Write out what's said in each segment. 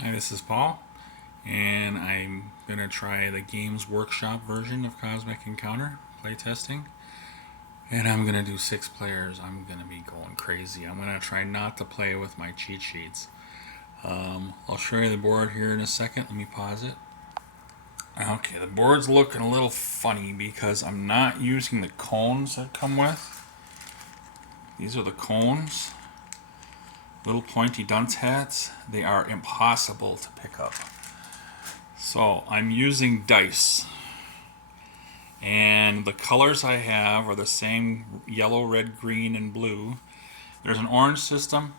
Hi, this is Paul, and I'm going to try the Games Workshop version of Cosmic Encounter playtesting. And I'm going to do 6 players. I'm going to be going crazy. I'm going to try not to play with my cheat sheets. I'll show you the board here in a second. Let me pause it. Okay, the board's looking a little funny because I'm not using the cones that come with. These are the cones. Little pointy dunce hats. They are impossible to pick up. So I'm using dice. And the colors I have are the same: yellow, red, green, and blue. There's an orange system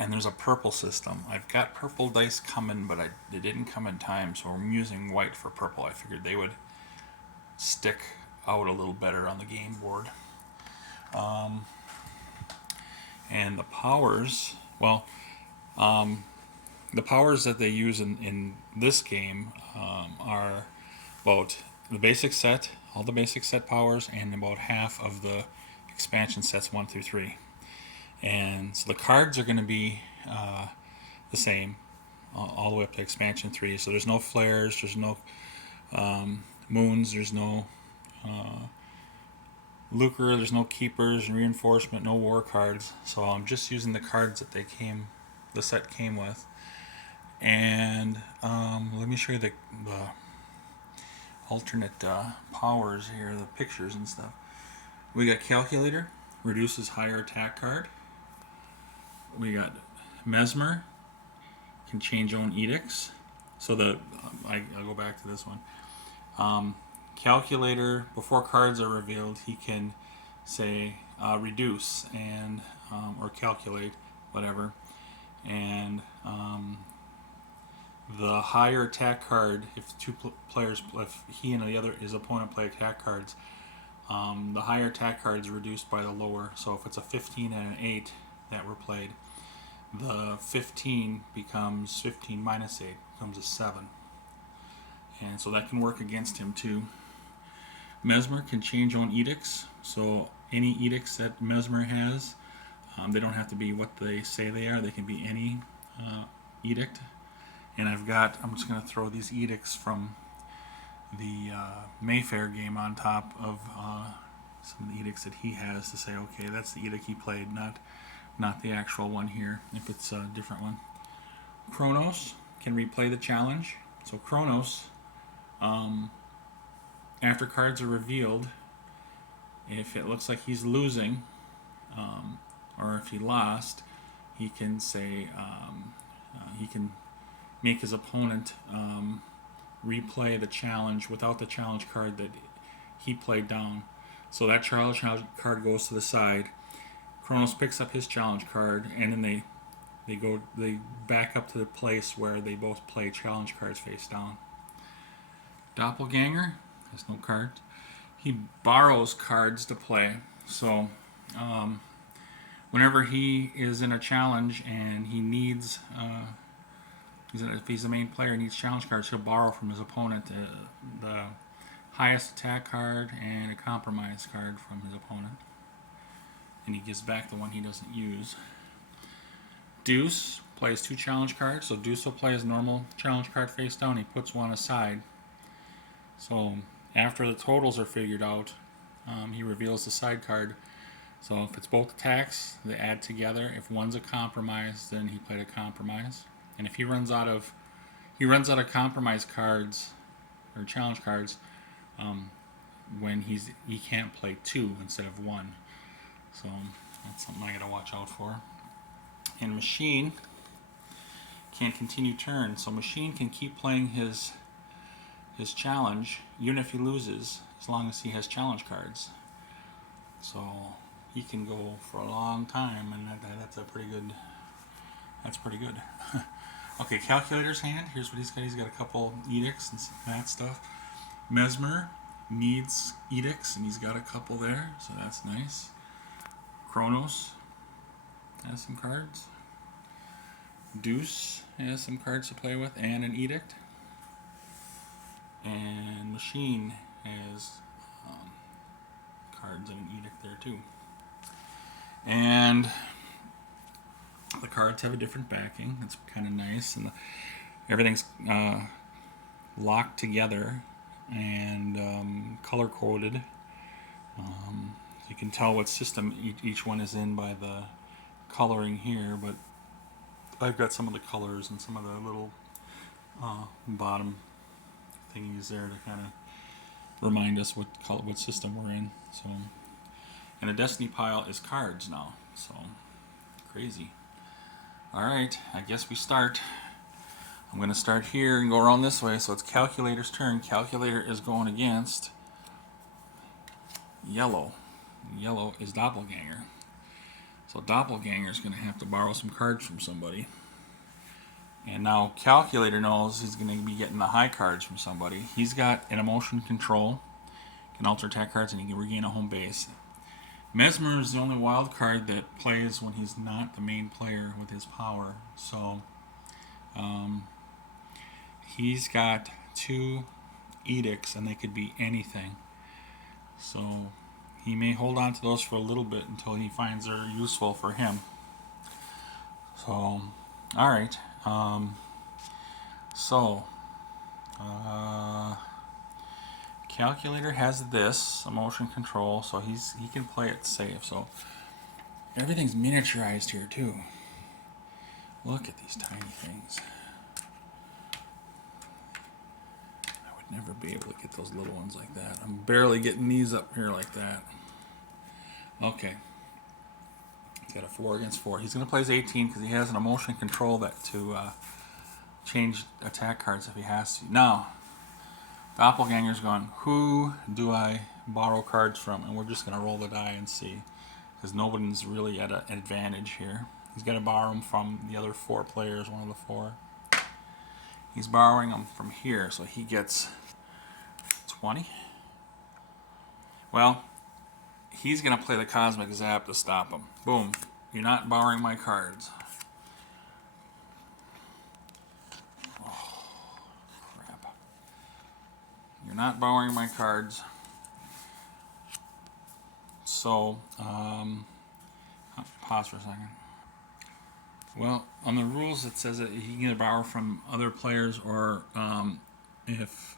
and there's a purple system. I've got purple dice coming, but they didn't come in time, so I'm using white for purple. I figured they would stick out a little better on the game board. And the powers, the powers that they use in this game are about the basic set, all the basic set powers, and about half of the expansion sets 1 through 3. And so the cards are going to be the same all the way up to expansion 3. So there's no flares, there's no moons, there's no lucre, there's no keepers, reinforcement, no war cards. So I'm just using the cards that the set came with. And let me show you the alternate powers here, the pictures and stuff. We got Calculator, reduces higher attack card. We got Mesmer, can change own edicts. So I'll go back to this one. Calculator, before cards are revealed, he can say reduce and or calculate, whatever. And the higher attack card, if players, if he and his opponent play attack cards, the higher attack card is reduced by the lower. So if it's a 15 and an 8 that were played, the 15 becomes 15 minus 8, becomes a 7. And so that can work against him too. Mesmer can change own edicts. So any edicts that Mesmer has, they don't have to be what they say they are. They can be any edict. And I'm just going to throw these edicts from the Mayfair game on top of some of the edicts that he has to say, okay, that's the edict he played, not the actual one here, if it's a different one. Chronos can replay the challenge. So Chronos, after cards are revealed, if it looks like he's losing, or if he lost, he can say, he can make his opponent replay the challenge without the challenge card that he played down. So that challenge card goes to the side. Chronos picks up his challenge card, and then they back up to the place where they both play challenge cards face down. Doppelganger has no cards. He borrows cards to play. So whenever he is in a challenge and he needs, if he's the main player and needs challenge cards, he'll borrow from his opponent the highest attack card and a compromise card from his opponent. And he gives back the one he doesn't use. Deuce plays 2 challenge cards. So Deuce will play his normal challenge card face down. He puts one aside. So after the totals are figured out, he reveals the side card. So if it's both attacks, they add together. If one's a compromise, then he played a compromise. And if he runs out of compromise cards or challenge cards, when he can't play 2 instead of 1. So that's something I gotta watch out for. And Machine can continue turn. So Machine can keep playing his challenge even if he loses, as long as he has challenge cards. So he can go for a long time, and that's pretty good. Okay, Calculator's hand. Here's what he's got. He's got a couple edicts and that stuff. Mesmer needs edicts, and he's got a couple there, so that's nice. Chronos has some cards. Deuce has some cards to play with and an edict. And Machine has cards and an edict there too. And the cards have a different backing. That's kind of nice. And Everything's locked together and color coded. You can tell what system each one is in by the coloring here, but I've got some of the colors and some of the little bottom thingies there to kind of remind us what system we're in. So, and the Destiny pile is cards now. So crazy. All right, I guess we start. I'm going to start here and go around this way. So it's Calculator's turn. Calculator is going against yellow. Yellow is Doppelganger. So Doppelganger is going to have to borrow some cards from somebody. And now Calculator knows he's going to be getting the high cards from somebody. He's got an emotion control, can alter attack cards, and he can regain a home base. Mesmer is the only wild card that plays when he's not the main player with his power. So he's got 2 edicts, and they could be anything. So he may hold on to those for a little bit until he finds they're useful for him. So, all right. Calculator has this emotion control, so he can play it safe. So everything's miniaturized here too. Look at these tiny things. I would never be able to get those little ones like that. I'm barely getting these up here like that. Okay. He's got a 4 against 4. He's going to play his 18 because he has an emotion control that to change attack cards if he has to. Now, Doppelganger's going, who do I borrow cards from? And we're just going to roll the die and see, because nobody's really at an advantage here. He's got to borrow them from the other 4 players, one of the 4. He's borrowing them from here, so he gets 20. Well, he's going to play the Cosmic Zap to stop him. Boom. You're not borrowing my cards. Oh, crap. You're not borrowing my cards. So, pause for a second. Well, on the rules it says that he can either borrow from other players, or if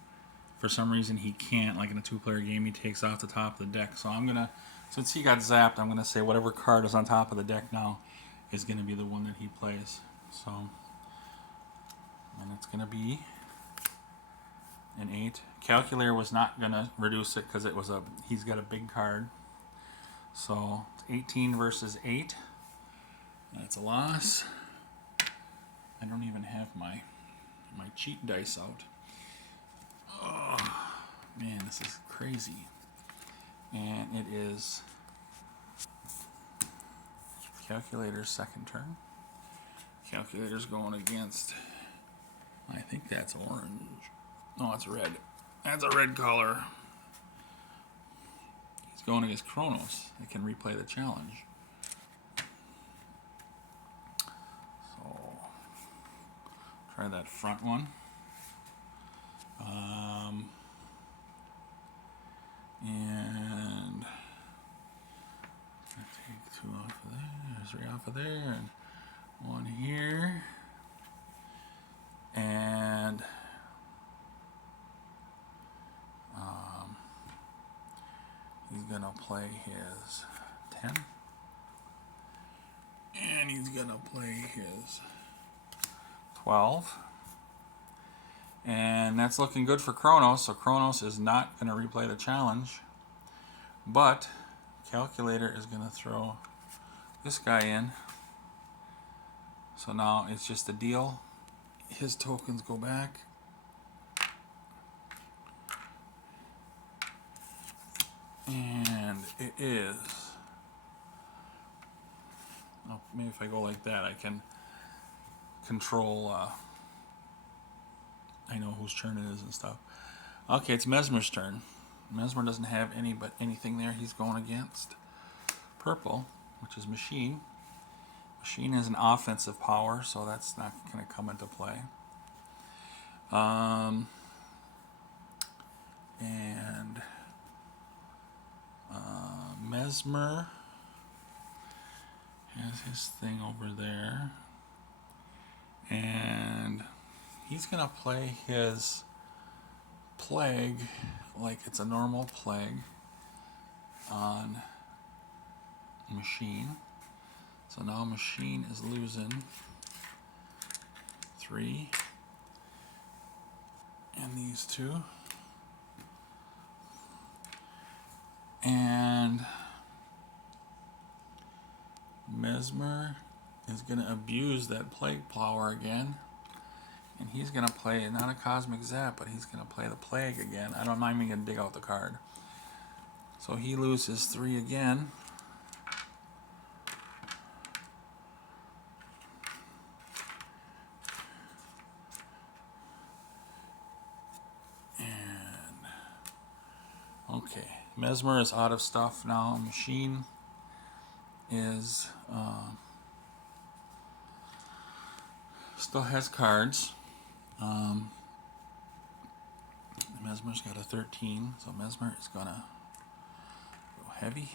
for some reason he can't, like in a 2-player game, he takes off the top of the deck. So I'm gonna, since he got zapped, I'm gonna say whatever card is on top of the deck now is gonna be the one that he plays. So, and it's gonna be an 8. Calculator was not gonna reduce it because it was he's got a big card. So it's 18 versus 8. That's a loss. I don't even have my cheat dice out. Oh, man, this is crazy. And it is Calculator's second turn. Calculator's going against, I think that's orange. No, it's red. That's a red color. He's going against Chronos. They can replay the challenge. Try that front one. And I take 2 off of there. There's 3 off of there, and 1 here. And he's gonna play his 10. And he's gonna play his 12. And that's looking good for Chronos. So Chronos is not going to replay the challenge. But Calculator is going to throw this guy in. So now it's just a deal. His tokens go back. And it is... Oh, maybe if I go like that, I can control... I know whose turn it is and stuff. Okay, it's Mesmer's turn. Mesmer doesn't have anything there. He's going against purple, which is Machine. Machine has an offensive power, so that's not going to come into play. Mesmer has his thing over there. And he's going to play his plague like it's a normal plague on machine. So now machine is losing 3 and these 2. And Mesmer is going to abuse that plague power again. And he's going to play not a cosmic zap, but he's going to play the plague again. I'm not even going to dig out the card. So he loses 3 again. And okay, Mesmer is out of stuff now. Machine is still has cards. Mesmer's got a 13, so Mesmer is gonna go heavy.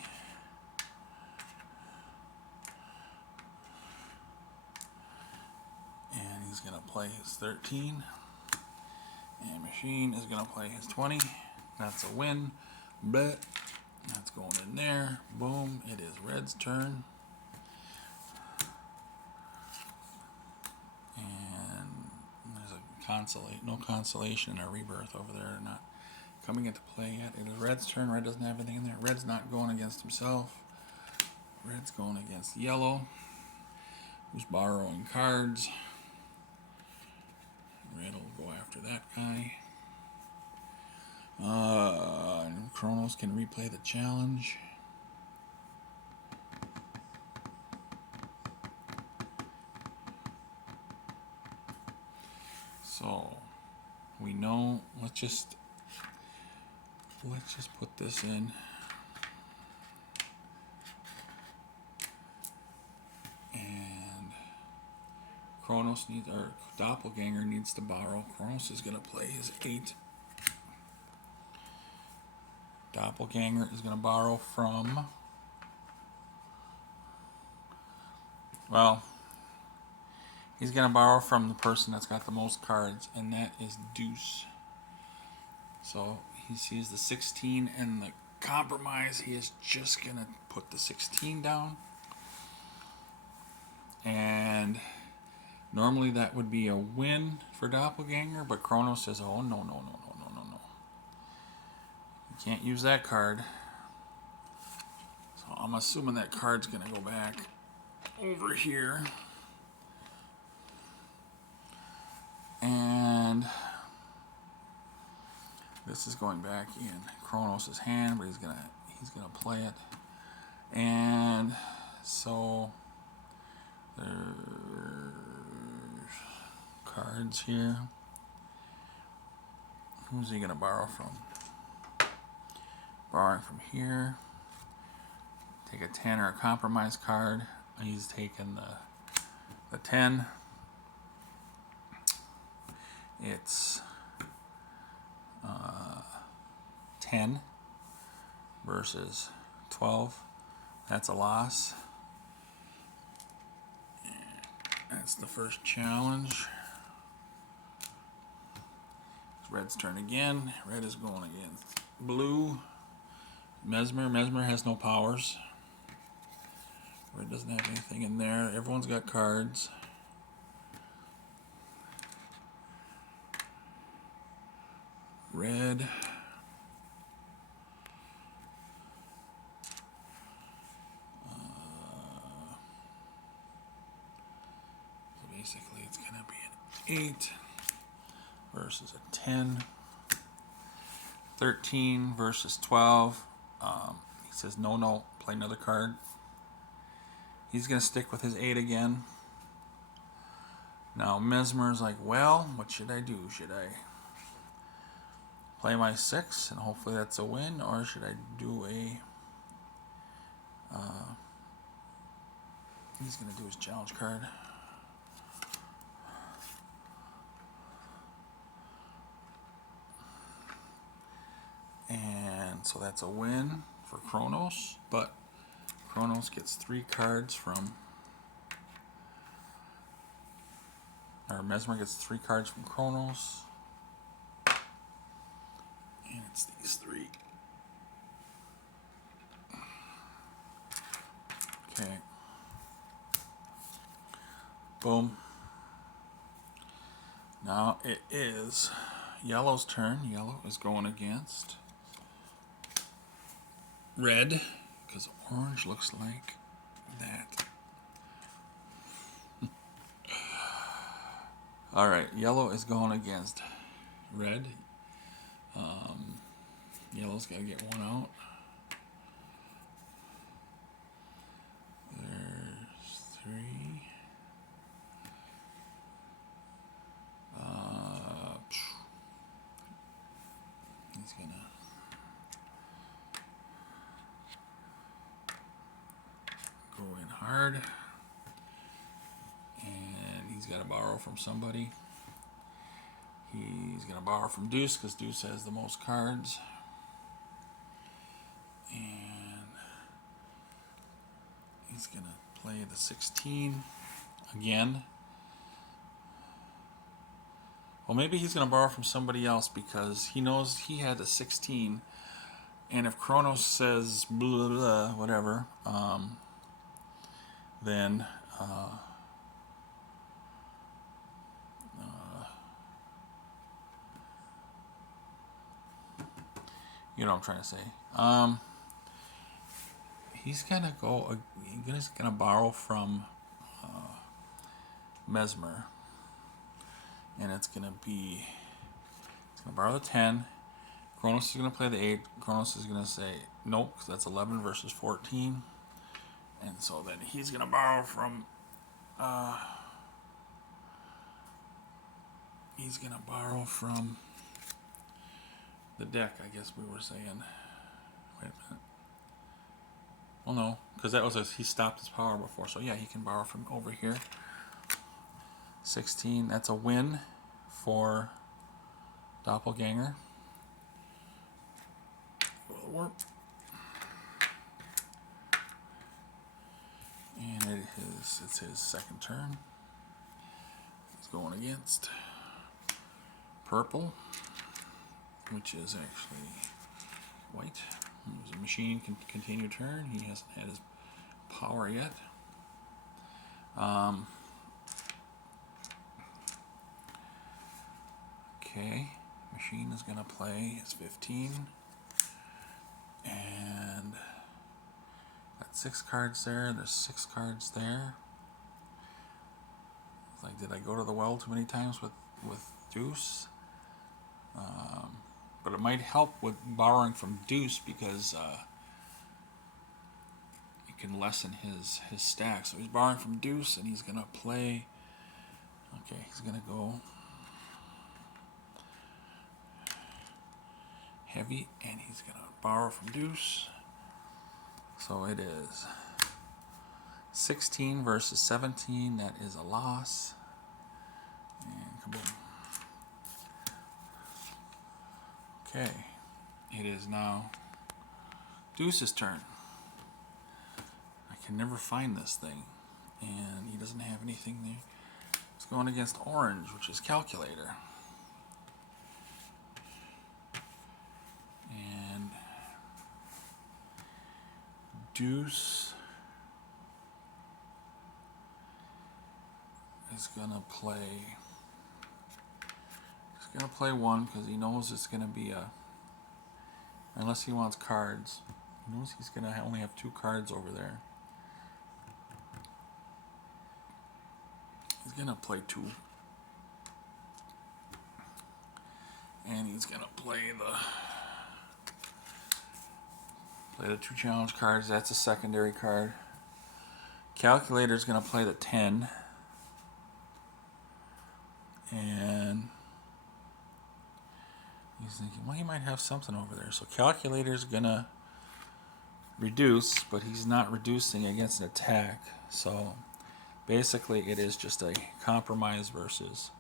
And he's gonna play his 13. And Machine is gonna play his 20. That's a win. But that's going in there. Boom. It is Red's turn. And there's a no consolation or rebirth over there. Not coming into play yet. It is Red's turn. Red doesn't have anything in there. Red's not going against himself. Red's going against Yellow, who's borrowing cards. Red will go after that guy. Chronos can replay the challenge. So we know. Let's just put this in. And Chronos needs, or Doppelganger needs to borrow. Chronos is going to play his 8. Doppelganger is going to borrow from, well, he's going to borrow from the person that's got the most cards, and that is Deuce. So he sees the 16 and the compromise. He is just going to put the 16 down. And normally that would be a win for Doppelganger, but Chronos says, oh, no. You can't use that card. So I'm assuming that card's going to go back over here. And this is going back in Chronos' hand, but he's gonna play it. And so there's cards here. Who's he gonna borrow from? Borrowing from here. Take a 10 or a compromise card. He's taking the 10. It's 10 versus 12. That's a loss. That's the first challenge. It's Red's turn again. Red is going against blue. Mesmer has no powers. Red doesn't have anything in there. Everyone's got cards. Red. So basically it's going to be an 8 versus a 10. 13 versus 12. He says, no, play another card. He's going to stick with his 8 again. Now Mesmer's like, well, what should I do? Should I play my 6 and hopefully that's a win, or should I do a he's going to do his challenge card. And so that's a win for Chronos, but Chronos gets 3 cards from or Mesmer gets 3 cards from Chronos. And it's these 3. Okay. Boom. Now it is yellow's turn. Yellow is going against red, because orange looks like that. Alright, yellow is going against red. Yellow's got to get one out. There's 3. He's going to go in hard. And he's got to borrow from somebody. He's going to borrow from Deuce because Deuce has the most cards. And he's going to play the 16 again. Well, maybe he's going to borrow from somebody else because he knows he had a 16. And if Chronos says blah, blah, blah, whatever, then you know what I'm trying to say. He's gonna go. He's gonna borrow from Mesmer, and it's gonna be. He's gonna borrow the 10. Chronos is gonna play the 8. Chronos is gonna say nope, because that's 11 versus 14, and so then he's gonna borrow from. He's gonna borrow from the deck, I guess we were saying. Wait a minute. Well, no, because that was he stopped his power before. So yeah, he can borrow from over here. 16. That's a win for Doppelganger. Will work. And it's his second turn. He's going against purple, which is actually white. The machine can continue turn. He hasn't had his power yet. Okay, machine is going to play his 15. And got 6 cards there. There's 6 cards there. It's like, did I go to the well too many times with Deuce? But it might help with borrowing from Deuce because it can lessen his stack. So he's borrowing from Deuce and he's going to play. Okay, he's going to go heavy and he's going to borrow from Deuce. So it is 16 versus 17. That is a loss. And kaboom. Okay, it is now Deuce's turn. I can never find this thing, and he doesn't have anything there. It's going against orange, which is calculator. And Deuce is gonna play. He's gonna play 1 because he knows it's gonna be a. Unless he wants cards, he knows he's gonna only have 2 cards over there. He's gonna play 2, and he's gonna play the 2 challenge cards. That's a secondary card. Calculator's gonna play the 10, and he's thinking, well, he might have something over there. So calculator's gonna reduce, but he's not reducing against an attack. So basically, it is just a compromise versus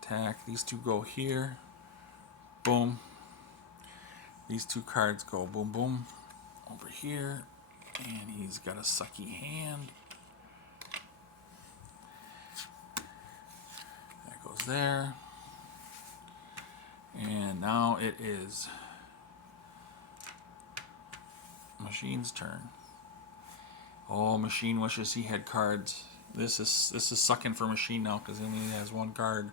attack. These 2 go here. Boom. These 2 cards go boom, boom over here. And he's got a sucky hand. there. And now it is Machine's turn. Oh, Machine wishes he had cards. This is sucking for Machine now because he only has one card.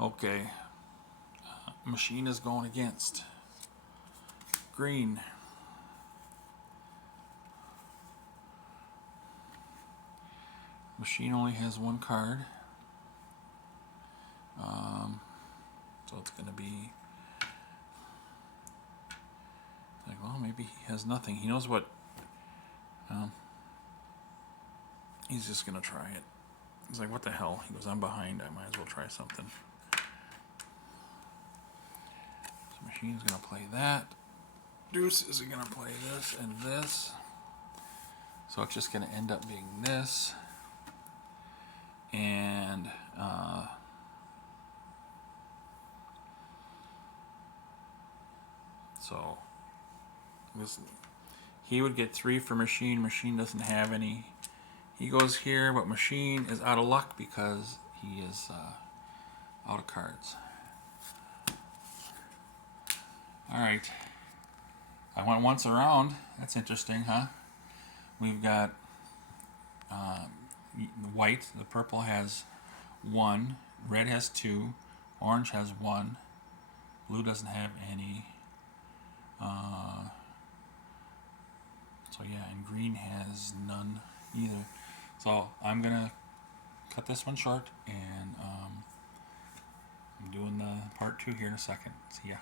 Okay. Machine is going against Green. Machine only has one card. So it's going to be like, well, maybe he has nothing. He knows what. He's just going to try it. He's like, what the hell? He goes, I'm behind. I might as well try something. So Machine's going to play that. Deuce is going to play this and this. So it's just going to end up being this. And so this, he would get 3 for Machine. Machine doesn't have any. He goes here, but Machine is out of luck because he is out of cards. Alright. I went once around. That's interesting, huh? We've got white. The purple has 1. Red has 2. Orange has 1. Blue doesn't have any. So yeah, and green has none either. So I'm gonna cut this one short, and I'm doing the part 2 here in a second. See ya.